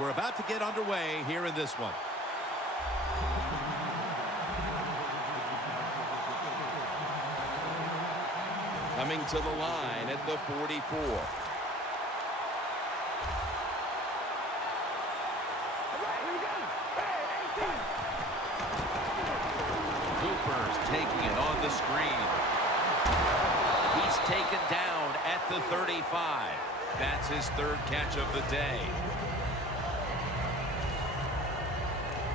we're about to get underway here in this one. Coming to the line at the 44. Cooper's taking it on the screen. He's taken down at the 35. That's his third catch of the day.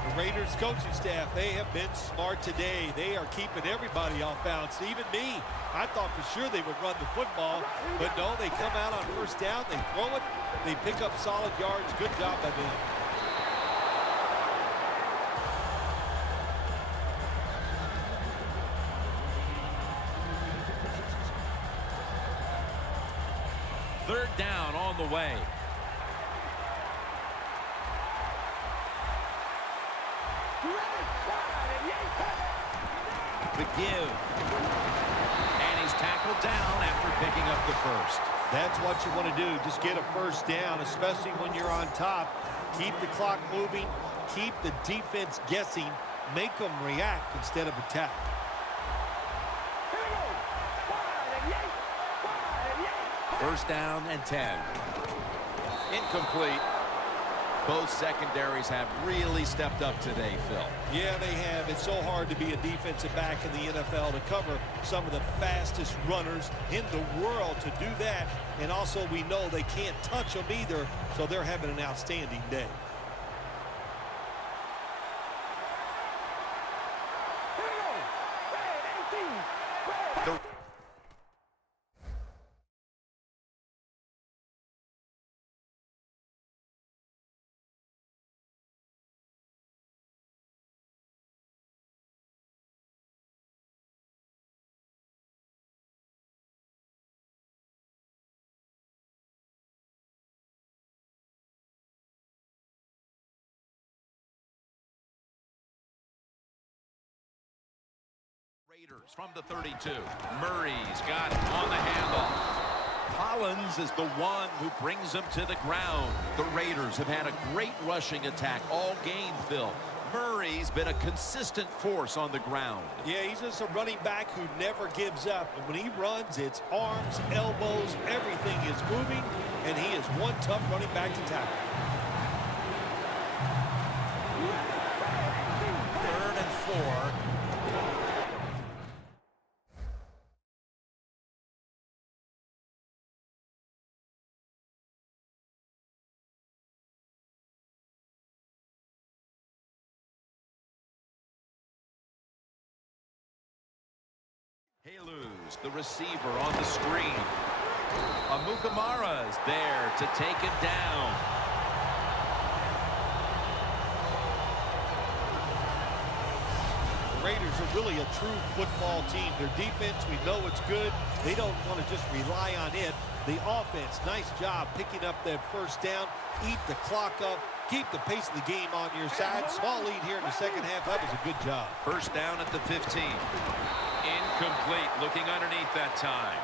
The Raiders coaching staff, they have been smart today. They are keeping everybody off bounds, even me. I thought for sure they would run the football, but no, they come out on first down, they throw it, they pick up solid yards. Good job by them. Third down on the way. The give. And he's tackled down after picking up the first. That's what you want to do. Just get a first down, especially when you're on top. Keep the clock moving. Keep the defense guessing. Make them react instead of attack. First down and 10. Incomplete. Both secondaries have really stepped up today, Phil. Yeah, they have. It's so hard to be a defensive back in the NFL to cover some of the fastest runners in the world to do that. And also we know they can't touch them either, so they're having an outstanding day. Raiders from the 32. Murray's got it on the handoff. Collins is the one who brings him to the ground. The Raiders have had a great rushing attack all game, Phil. Murray's been a consistent force on the ground. Yeah, he's just a running back who never gives up. And when he runs, it's arms, elbows, everything is moving, and he is one tough running back to tackle. Third and 4. Haluz, the receiver on the screen. Amukamara is there to take him down. The Raiders are really a true football team. Their defense, we know it's good. They don't want to just rely on it. The offense, nice job picking up that first down. Eat the clock up. Keep the pace of the game on your side. Small lead here in the second half. That was a good job. First down at the 15. Incomplete, looking underneath that time.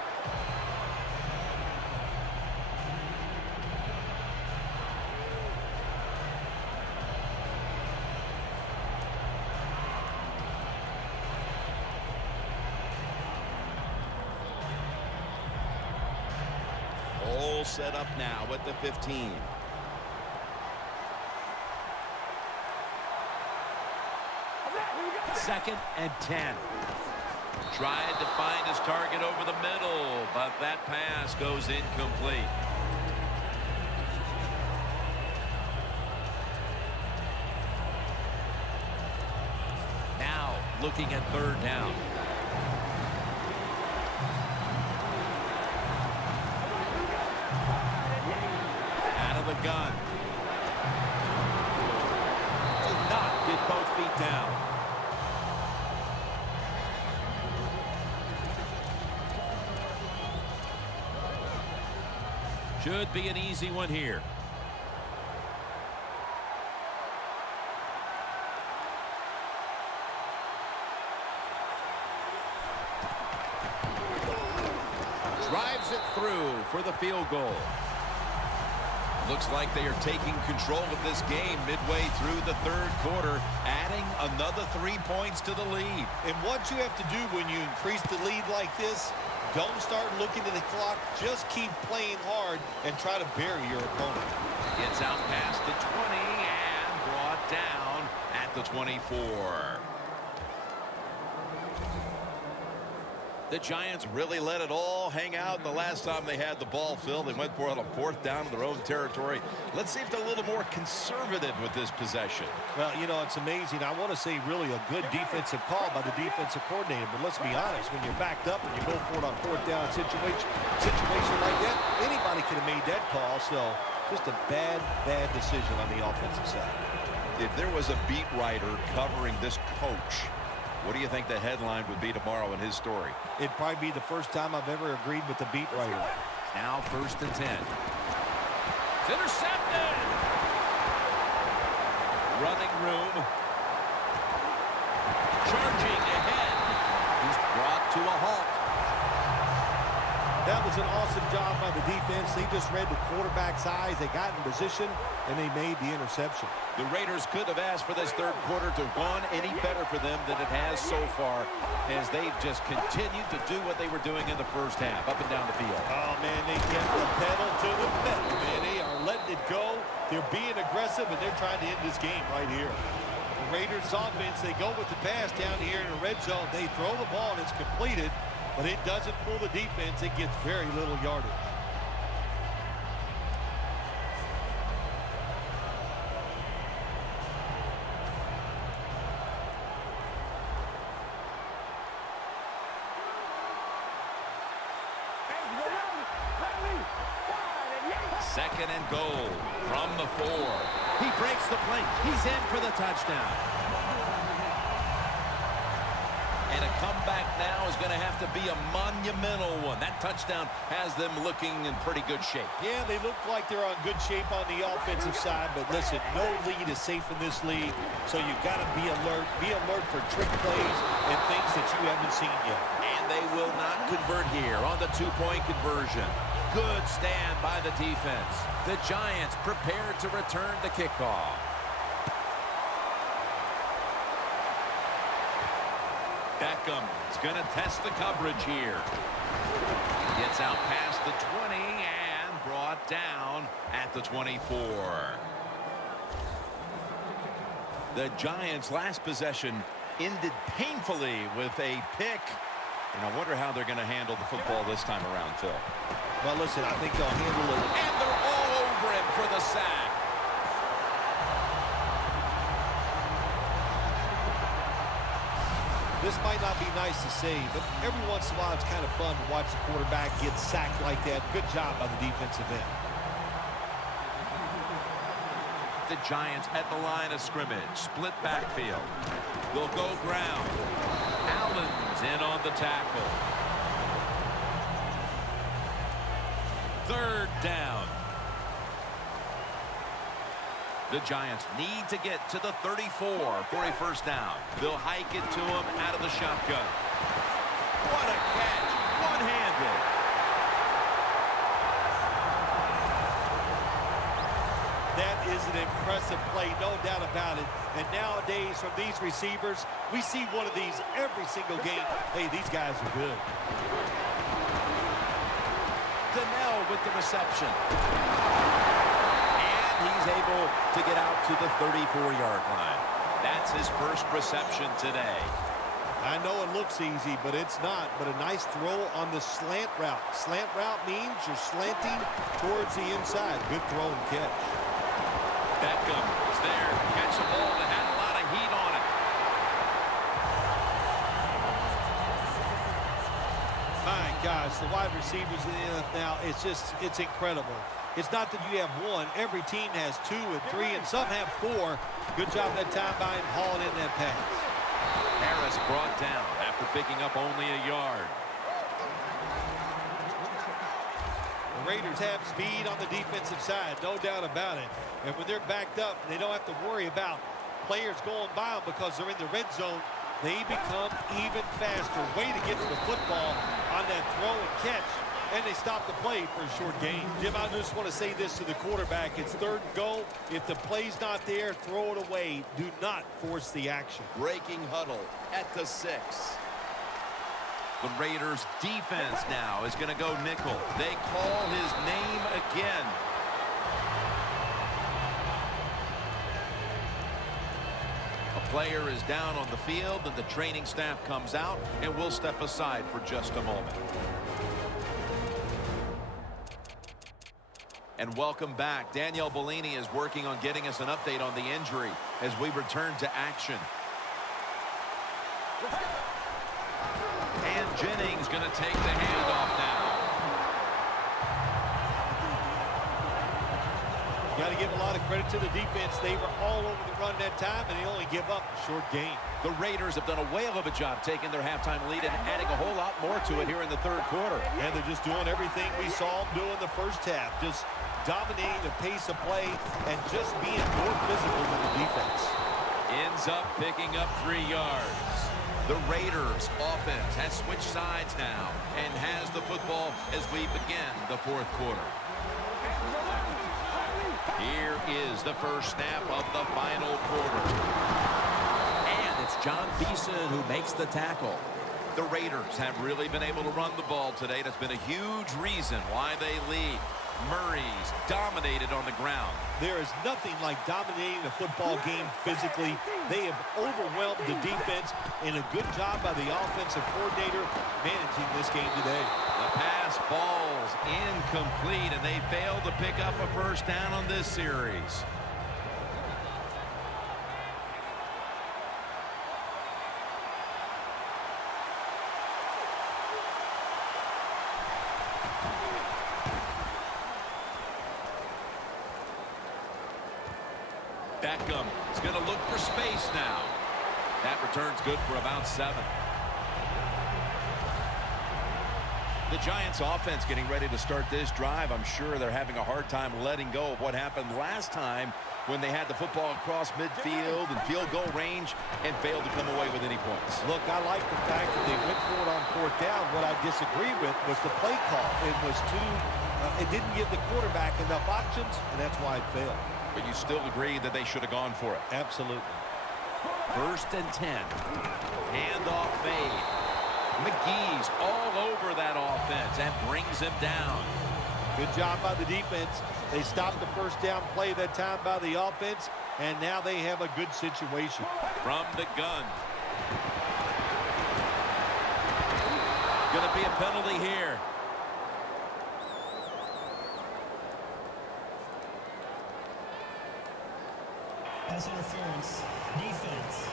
All set up now at the 15. Second and 10. Tried to find his target over the middle, but that pass goes incomplete. Now looking at third down. Out of the gun. Did not get both feet down. Should be an easy one here. Drives it through for the field goal. Looks like they are taking control of this game midway through the third quarter, adding another 3 points to the lead. And what you have to do when you increase the lead like this, don't start looking at the clock. Just keep playing hard and try to bury your opponent. Gets out past the 20 and brought down at the 24. The Giants really let it all hang out the last time they had the ball filled. They went for it on fourth down in their own territory. Let's see if they're a little more conservative with this possession. Well, you know, it's amazing. I want to say really a good defensive call by the defensive coordinator. But let's be honest, when you're backed up and you go for it on fourth down situation like that, anybody could have made that call. So just a bad decision on the offensive side. If there was a beat writer covering this coach, what do you think the headline would be tomorrow in his story? It'd probably be the first time I've ever agreed with the beat writer. Now 1st and 10. It's intercepted. Running room. Charging ahead. He's brought to a halt. That was an awesome job by the defense. They just read the quarterback's eyes. They got in position, and they made the interception. The Raiders could have asked for this third quarter to gone any better for them than it has so far, as they've just continued to do what they were doing in the first half, up and down the field. Oh, man, they kept the pedal to the metal, man. They are letting it go. They're being aggressive, and they're trying to end this game right here. The Raiders offense, they go with the pass down here in the red zone. They throw the ball, and it's completed. But it doesn't fool the defense. It gets very little yardage. Second and goal from the 4. He breaks the play. He's in for the touchdown. And a comeback now is going to have to be a monumental one. That touchdown has them looking in pretty good shape. Yeah, they look like they're on good shape on the offensive side. But listen, no lead is safe in this league. So you've got to be alert. Be alert for trick plays and things that you haven't seen yet. And they will not convert here on the 2-point conversion. Good stand by the defense. The Giants prepared to return the kickoff. Beckham is going to test the coverage here. Gets out past the 20 and brought down at the 24. The Giants' last possession ended painfully with a pick. And I wonder how they're going to handle the football this time around, Phil. Well, listen, I think they'll handle it. And they're all over him for the sack. This might not be nice to say, but every once in a while it's kind of fun to watch the quarterback get sacked like that. Good job by the defensive end. The Giants at the line of scrimmage. Split backfield. They'll go ground. Allen's in on the tackle. Third down. The Giants need to get to the 34 for a first down. They'll hike it to him out of the shotgun. What a catch. One-handed. That is an impressive play, no doubt about it. And nowadays, from these receivers, we see one of these every single game. Hey, these guys are good. Donnell with the reception. And he's able to get out to the 34-yard line. That's his first reception today. I know it looks easy, but it's not. But a nice throw on the slant route. Slant route means you're slanting towards the inside. Good throw and catch. Beckham is there to catch the ball that had a lot of heat on it. My gosh, the wide receivers in the NFL, it's incredible. It's not that you have one. Every team has 2 and 3, and some have 4. Good job that time by him hauling in that pass. Harris brought down after picking up only a yard. The Raiders have speed on the defensive side, no doubt about it. And when they're backed up, they don't have to worry about players going by them because they're in the red zone. They become even faster. Way to get to the football on that throw and catch. and they stop the play for a short gain. Jim, I just want to say this to the quarterback. It's 3rd and goal. If the play's not there, throw it away. Do not force the action. Breaking huddle at the 6. The Raiders defense now is going to go nickel. They call his name again. A player is down on the field, and the training staff comes out, and we'll step aside for just a moment. And welcome back. Danielle Bellini is working on getting us an update on the injury as we return to action. And Jennings going to take the handoff now. Got to give a lot of credit to the defense. They were all over the run that time, and they only give up a short gain. The Raiders have done a whale of a job taking their halftime lead and adding a whole lot more to it here in the 3rd quarter. And they're just doing everything we saw them do in the first half. Just dominating the pace of play and just being more physical than the defense. Ends up picking up 3 yards. The Raiders offense has switched sides now and has the football as we begin the 4th quarter. Here is the first snap of the final quarter. And it's John Beeson who makes the tackle. The Raiders have really been able to run the ball today. That's been a huge reason why they lead. Murray's dominated on the ground. There is nothing like dominating a football game physically. They have overwhelmed the defense, and a good job by the offensive coordinator managing this game today. The pass falls incomplete, and they failed to pick up a first down on this series. Beckham is going to look for space now. That return's good for about 7. The Giants offense getting ready to start this drive. I'm sure they're having a hard time letting go of what happened last time when they had the football across midfield and field goal range and failed to come away with any points. Look, I like the fact that they went for it on 4th down. What I disagree with was the play call. It was it didn't give the quarterback enough options, and that's why it failed. But you still agree that they should have gone for it. Absolutely. 1st and 10. Handoff made. McGee's all over that offense and brings him down. Good job by the defense. They stopped the first down play that time by the offense, and now they have a good situation. From the gun. Going to be a penalty here. Pass interference. Defense.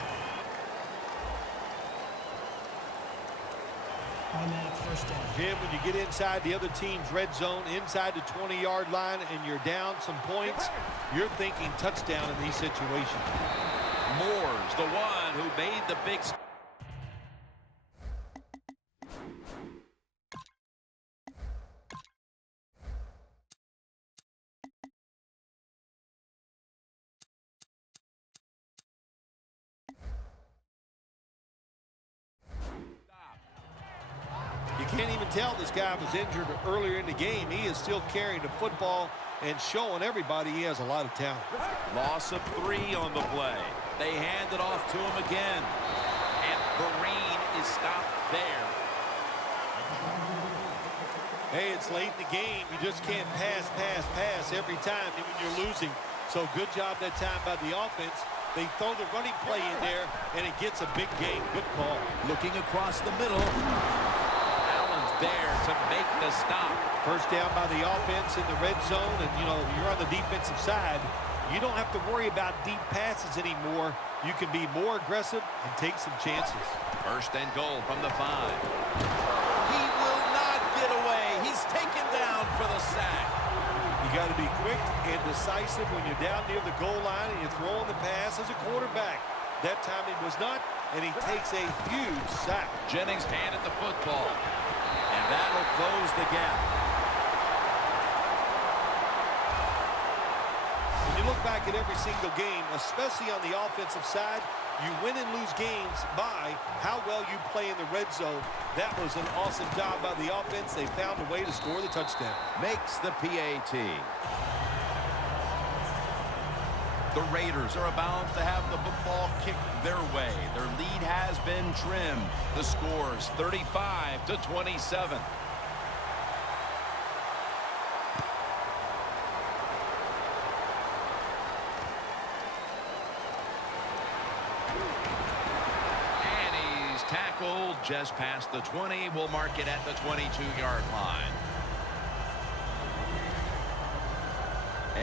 Automatic first down. Jim, when you get inside the other team's red zone, inside the 20-yard line, and you're down some points, you're thinking touchdown in these situations. Moore's the one who made the big stop. You can't even tell this guy was injured earlier in the game. He is still carrying the football and showing everybody he has a lot of talent. Loss of 3 on the play. They hand it off to him again. And Vereen is stopped there. Hey, it's late in the game. You just can't pass every time, even when you're losing. So good job that time by the offense. They throw the running play in there, and it gets a big gain. Good call. Looking across the middle. Allen's there to make the stop. First down by the offense in the red zone, and, you know, you're on the defensive side. You don't have to worry about deep passes anymore. You can be more aggressive and take some chances. First and goal from the 5. He will not get away. He's taken down for the sack. You got to be quick and decisive when you're down near the goal line and you're throwing the pass as a quarterback. That time it was not, and he takes a huge sack. Jennings handed the football, and that'll close the gap. When you look back at every single game, especially on the offensive side, you win and lose games by how well you play in the red zone. That was an awesome job by the offense. They found a way to score the touchdown. Makes the PAT. The Raiders are about to have the football kicked their way. Their lead has been trimmed. The score's 35-27. And he's tackled just past the 20. We'll mark it at the 22-yard line.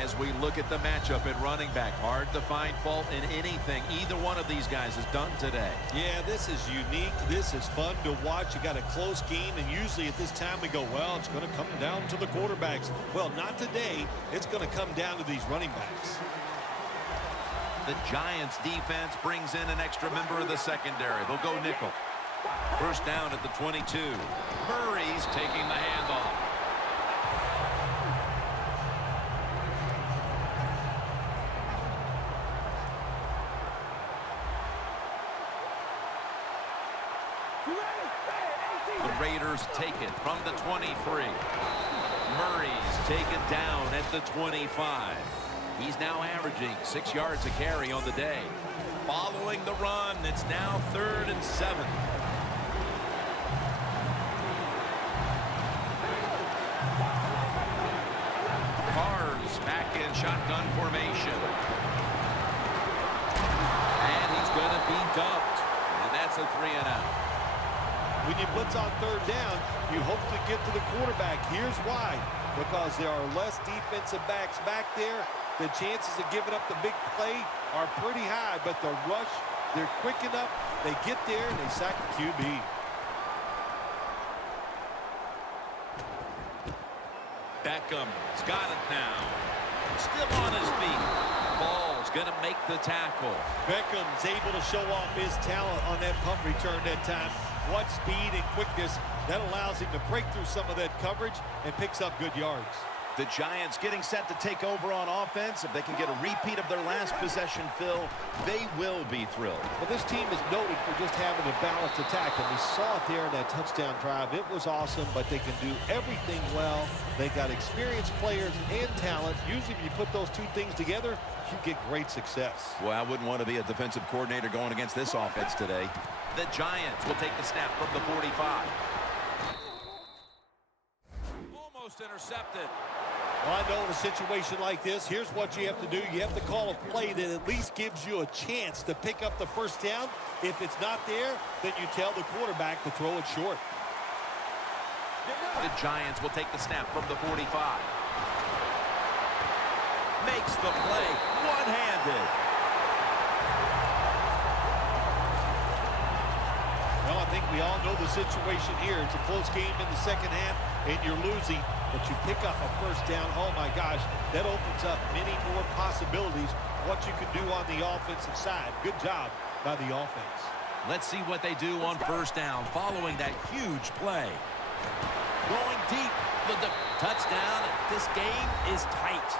As we look at the matchup at running back, hard to find fault in anything either one of these guys has done today. Yeah, this is unique. This is fun to watch. You got a close game, and usually at this time we go, well, it's going to come down to the quarterbacks. Well, not today. It's going to come down to these running backs. The Giants defense brings in an extra member of the secondary. They'll go nickel. First down at the 22. Murray's taking the handoff. The Raiders take it from the 23. Murray's taken down at the 25. He's now averaging 6 yards a carry on the day. Following the run, it's now 3rd and 7. Carr's back in shotgun formation. And he's going to be dumped. And that's a 3-and-out. When you blitz on 3rd down, you hope to get to the quarterback. Here's why. Because there are less defensive backs back there. The chances of giving up the big play are pretty high, but the rush, they're quick enough. They get there, and they sack the QB. Beckham's got it now. Still on his feet. Ball's going to make the tackle. Beckham's able to show off his talent on that punt return that time. What speed and quickness that allows him to break through some of that coverage and picks up good yards. The Giants getting set to take over on offense. If they can get a repeat of their last possession, Phil, they will be thrilled. Well, this team is noted for just having a balanced attack, and we saw it there in that touchdown drive. It was awesome, but they can do everything well. They got experienced players and talent. Usually, if you put those two things together, you get great success. Well, I wouldn't want to be a defensive coordinator going against this offense today. The Giants will take the snap from the 45. Almost intercepted. Well, I know in a situation like this, here's what you have to do. You have to call a play that at least gives you a chance to pick up the first down. If it's not there, then you tell the quarterback to throw it short. The Giants will take the snap from the 45. Makes the play one-handed. Well, I think we all know the situation here. It's a close game in the second half, and you're losing, but you pick up a first down. Oh, my gosh, that opens up many more possibilities what you can do on the offensive side. Good job by the offense. Let's see what they do on first down following that huge play. Going deep, the touchdown. This game is tight.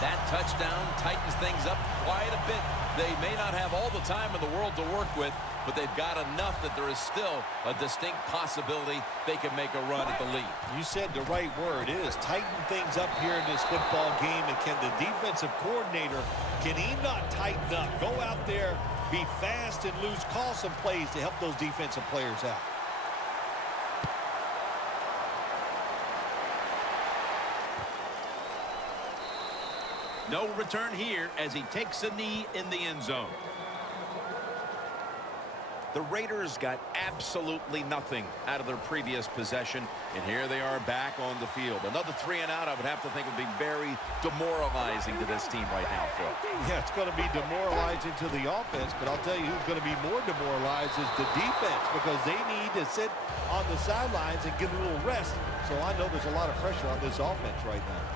That touchdown tightens things up quite a bit. They may not have all the time in the world to work with, but they've got enough that there is still a distinct possibility they can make a run at the lead. You said the right word. It is tighten things up here in this football game. And can the defensive coordinator, can he not tighten up? Go out there, be fast and loose, call some plays to help those defensive players out. No return here as he takes a knee in the end zone. The Raiders got absolutely nothing out of their previous possession, and here they are back on the field. Another 3-and-out, I would have to think, would be very demoralizing to this team right now, Phil. Yeah, it's going to be demoralizing to the offense, but I'll tell you who's going to be more demoralized is the defense, because they need to sit on the sidelines and get a little rest. So I know there's a lot of pressure on this offense right now.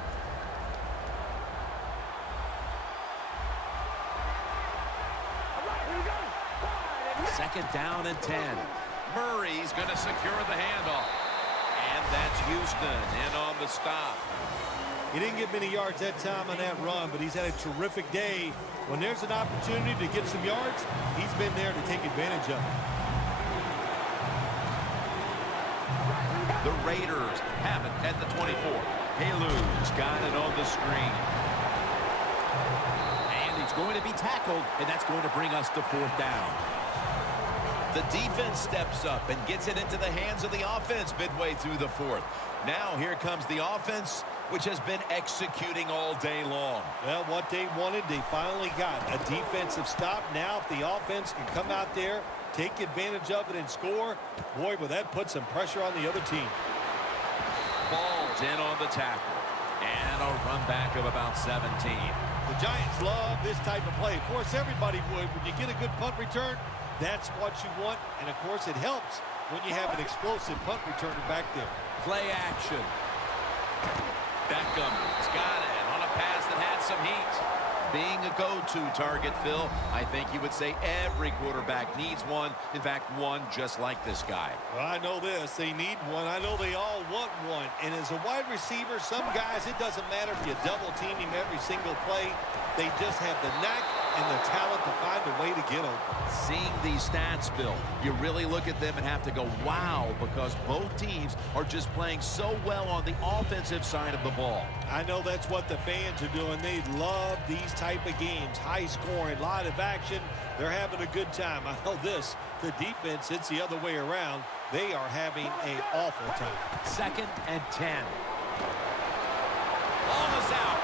Second down and 10. Murray's going to secure the handoff. And That's Houston in on the stop. He didn't get many yards that time on that run, but he's had a terrific day. When there's an opportunity to get some yards, he's been there to take advantage of it. The Raiders have it at the 24. Halu's got it on the screen. And he's going to be tackled, and that's going to bring us to 4th down. The defense steps up and gets it into the hands of the offense midway through the 4th. Now here comes the offense, which has been executing all day long. Well, what they wanted, they finally got. A defensive stop. Now if the offense can come out there, take advantage of it and score, boy, will that put some pressure on the other team. Ball's in on the tackle. And a run back of about 17. The Giants love this type of play. Of course, everybody would. When you get a good punt return, that's what you want. And, of course, it helps when you have an explosive punt returner back there. Play action. Beckham's got it on a pass that had some heat. Being a go-to target, Phil, I think you would say every quarterback needs one. In fact, one just like this guy. Well, I know this. They need one. I know they all want one. And as a wide receiver, some guys, it doesn't matter if you double team him every single play. They just have the knack and the talent to find a way to get open. Seeing these stats, Bill, you really look at them and have to go, wow, because both teams are just playing so well on the offensive side of the ball. I know that's what the fans are doing. They love these type of games. High scoring, lot of action. They're having a good time. I know this. The defense, it's the other way around. They are having an awful time. 2nd and 10. Ball is out.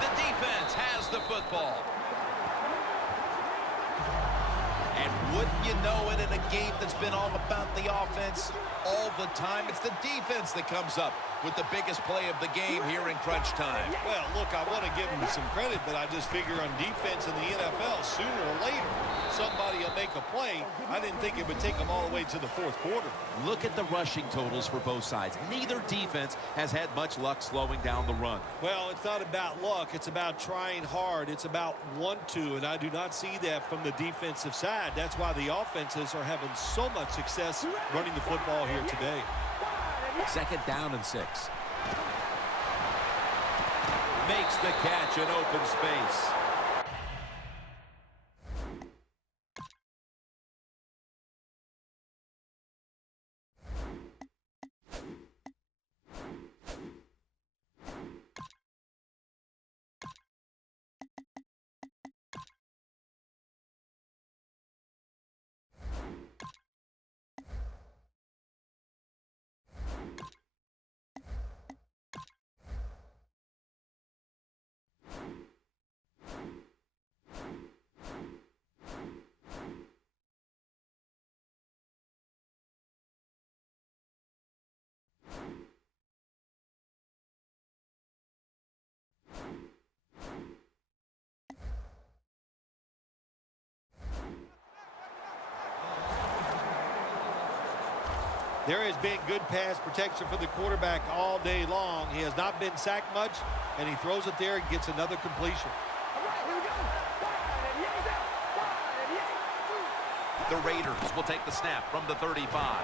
The defense has the football. And wouldn't you know it, in a game that's been all about the offense all the time, it's the defense that comes up with the biggest play of the game here in crunch time. Well, look, I want to give them some credit, but I just figure on defense in the NFL, sooner or later, somebody will make a play. I didn't think it would take them all the way to the 4th quarter. Look at the rushing totals for both sides. Neither defense has had much luck slowing down the run. Well, it's not about luck. It's about trying hard. It's about want to, and I do not see that from the defensive side. That's why the offenses are having so much success running the football here today. 2nd down and 6. Makes the catch in open space. There has been good pass protection for the quarterback all day long. He has not been sacked much, and he throws it there and gets another completion. The Raiders will take the snap from the 35.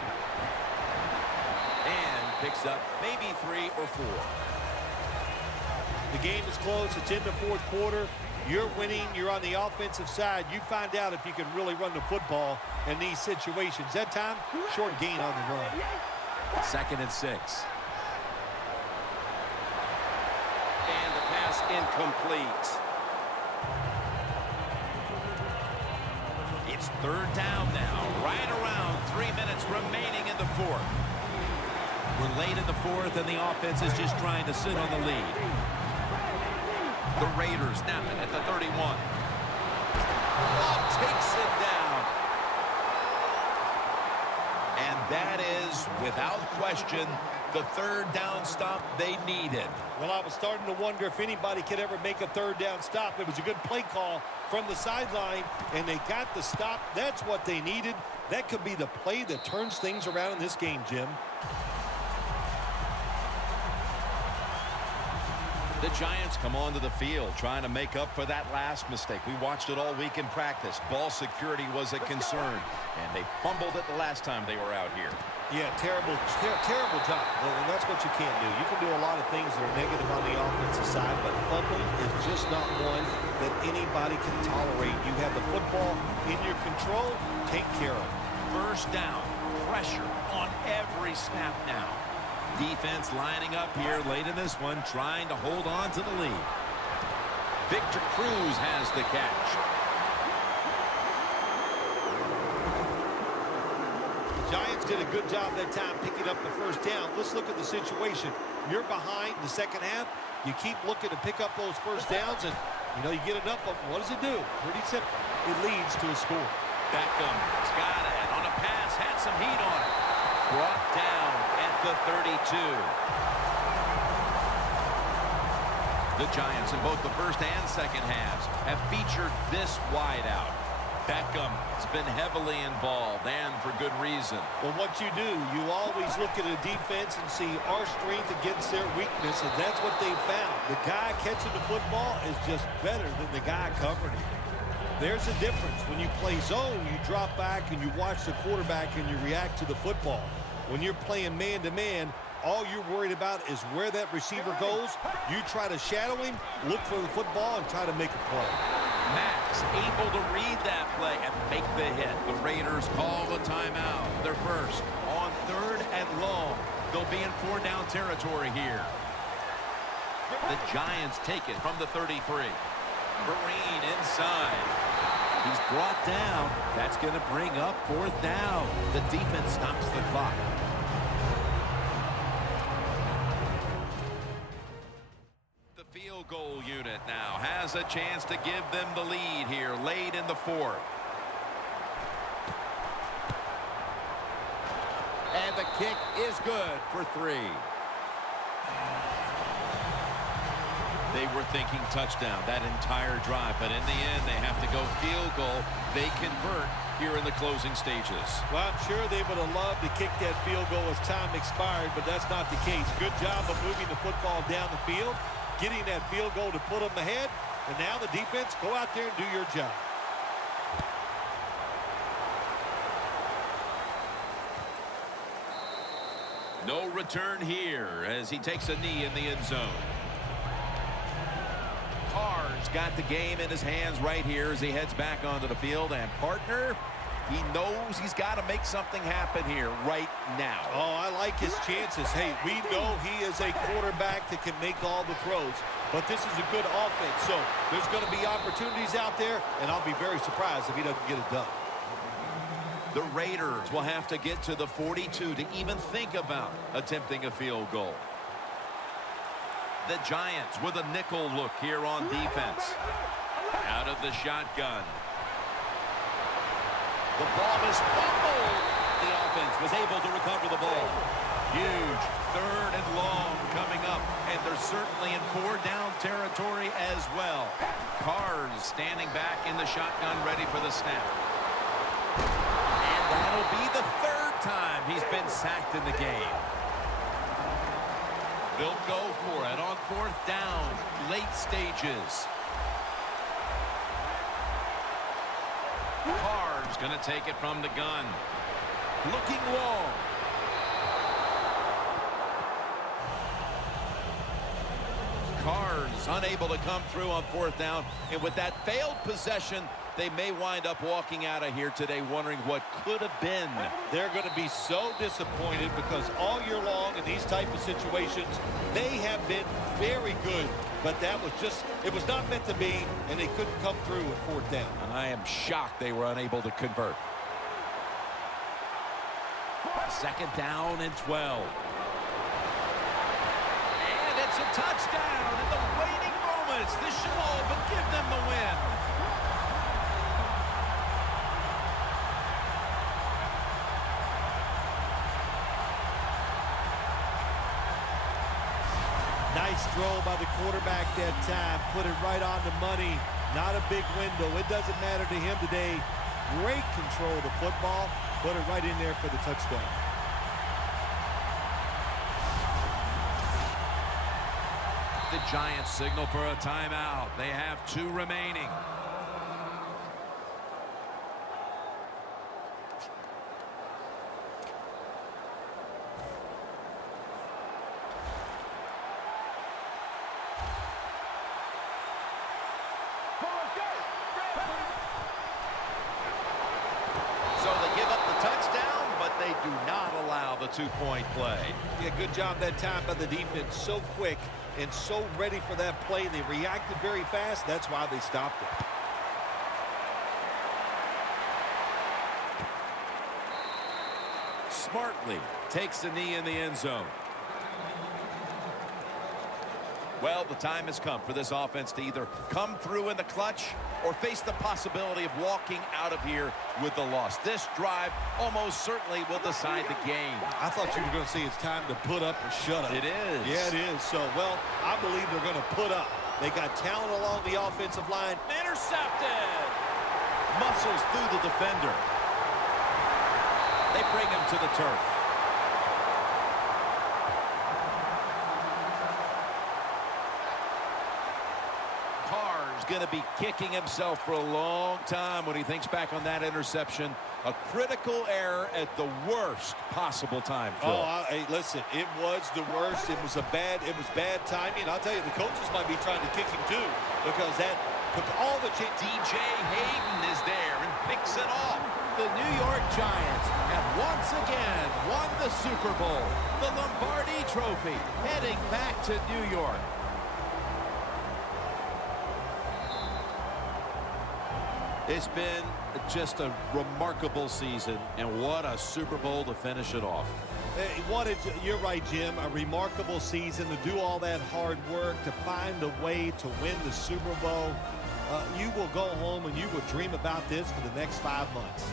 And picks up maybe 3 or 4. The game is close. It's in the 4th quarter. You're winning. You're on the offensive side. You find out if you can really run the football in these situations. That time, short gain on the run. 2nd and 6. And the pass incomplete. It's 3rd down now. Right around 3 minutes remaining in the 4th. We're late in the 4th, and the offense is just trying to sit on the lead. The Raiders snap it at the 31. Oh, takes it down. And that is, without question, the 3rd down stop they needed. Well, I was starting to wonder if anybody could ever make a 3rd down stop. It was a good play call from the sideline, and they got the stop. That's what they needed. That could be the play that turns things around in this game, Jim. The Giants come onto the field trying to make up for that last mistake. We watched it all week in practice. Ball security was a concern, and they fumbled it the last time they were out here. Yeah, terrible job. And that's what you can't do. You can do a lot of things that are negative on the offensive side, but fumbling is just not one that anybody can tolerate. You have the football in your control. Take care of it. First down. Pressure on every snap now. Defense lining up here late in this one, trying to hold on to the lead. Victor Cruz has the catch. The Giants did a good job that time picking up the first down. Let's look at the situation. You're behind in the second half. You keep looking to pick up those first downs, and you get enough of them. What does it do? Pretty simple. It leads to a score. Beckham's got it on a pass, had some heat on it. Brought down at the 32. The Giants in both the first and second halves have featured this wideout. Beckham has been heavily involved, and for good reason. Well, what you do, you always look at a defense and see our strength against their weakness, and that's what they found. The guy catching the football is just better than the guy covering it. There's a difference. When you play zone, you drop back and you watch the quarterback and you react to the football. When you're playing man-to-man, all you're worried about is where that receiver goes. You try to shadow him, look for the football, and try to make a play. Max able to read that play and make the hit. The Raiders call the timeout. They're first on 3rd and long. They'll be in 4-down territory here. The Giants take it from the 33. Vereen inside. He's brought down. That's going to bring up 4th down. The defense stops the clock. The field goal unit now has a chance to give them the lead here late in the 4th. And the kick is good for 3. They were thinking touchdown that entire drive, but in the end, they have to go field goal. They convert here in the closing stages. Well, I'm sure they would have loved to kick that field goal as time expired, but that's not the case. Good job of moving the football down the field, getting that field goal to put them ahead, and now the defense, go out there and do your job. No return here as he takes a knee in the end zone. Carr's got the game in his hands right here as he heads back onto the field. And partner, he knows he's got to make something happen here right now. Oh, I like his chances. Hey, we know he is a quarterback that can make all the throws. But this is a good offense. So there's going to be opportunities out there, and I'll be very surprised if he doesn't get it done. The Raiders will have to get to the 42 to even think about attempting a field goal. The Giants with a nickel look here on defense. Out of the shotgun. The ball is fumbled. The offense was able to recover the ball. Huge 3rd and long coming up, and they're certainly in 4-down territory as well. Carr's standing back in the shotgun ready for the snap. And that'll be the 3rd time he's been sacked in the game. They'll go for it on 4th down, late stages. Carr's going to take it from the gun. Looking long. Carr's unable to come through on 4th down. And with that failed possession, they may wind up walking out of here today wondering what could have been. They're going to be so disappointed because all year long in these type of situations, they have been very good. But that was just, it was not meant to be, and they couldn't come through with 4th down. I am shocked they were unable to convert. 2nd down and 12. And it's a touchdown in the waning moments. This should all but give them the win. Nice throw by the quarterback that time. Put it right on the money. Not a big window. It doesn't matter to him today. Great control of the football. Put it right in there for the touchdown. the Giants signal for a timeout. They have 2 remaining. So they give up the touchdown, but they do not allow the 2-point play. Yeah, good job that time by the defense. So quick and so ready for that play. They reacted very fast. That's why they stopped it. Smartly takes the knee in the end zone. Well, the time has come for this offense to either come through in the clutch or face the possibility of walking out of here with the loss. This drive almost certainly will decide the game. I thought you were going to say it's time to put up or shut up. It is. Yeah, it is. So, well, I believe they're going to put up. They got talent along the offensive line. Intercepted. Muscles through the defender. They bring him to the turf. Going to be kicking himself for a long time when he thinks back on that interception. A critical error at the worst possible time. Phil. Hey, listen, it was the worst. It was bad timing. I'll tell you, the coaches might be trying to kick him too, because that took all the chance. DJ Hayden is there and picks it off. The New York Giants have once again won the Super Bowl. The Lombardi Trophy heading back to New York. It's been just a remarkable season, and what a Super Bowl to finish it off. You're right, Jim. A remarkable season to do all that hard work, to find a way to win the Super Bowl. You will go home and you will dream about this for the next 5 months.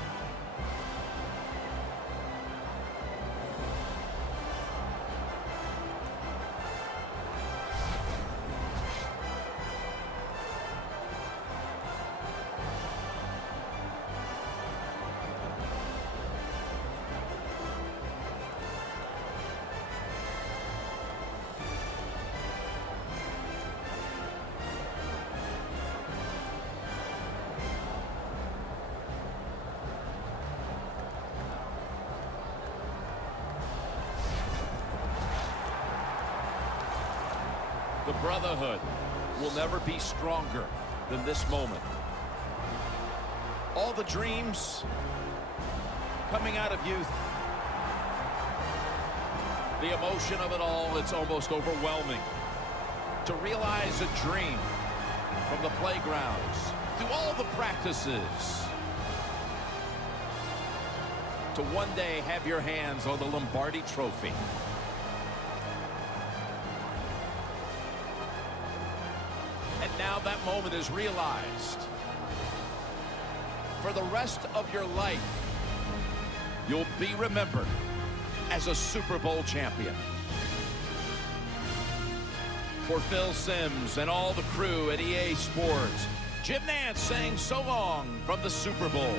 The brotherhood will never be stronger than this moment. All the dreams coming out of youth. The emotion of it all, it's almost overwhelming. To realize a dream from the playgrounds, through all the practices, to one day have your hands on the Lombardi Trophy. And now that moment is realized. For the rest of your life, you'll be remembered as a Super Bowl champion. For Phil Simms and all the crew at EA Sports, Jim Nantz saying so long from the Super Bowl.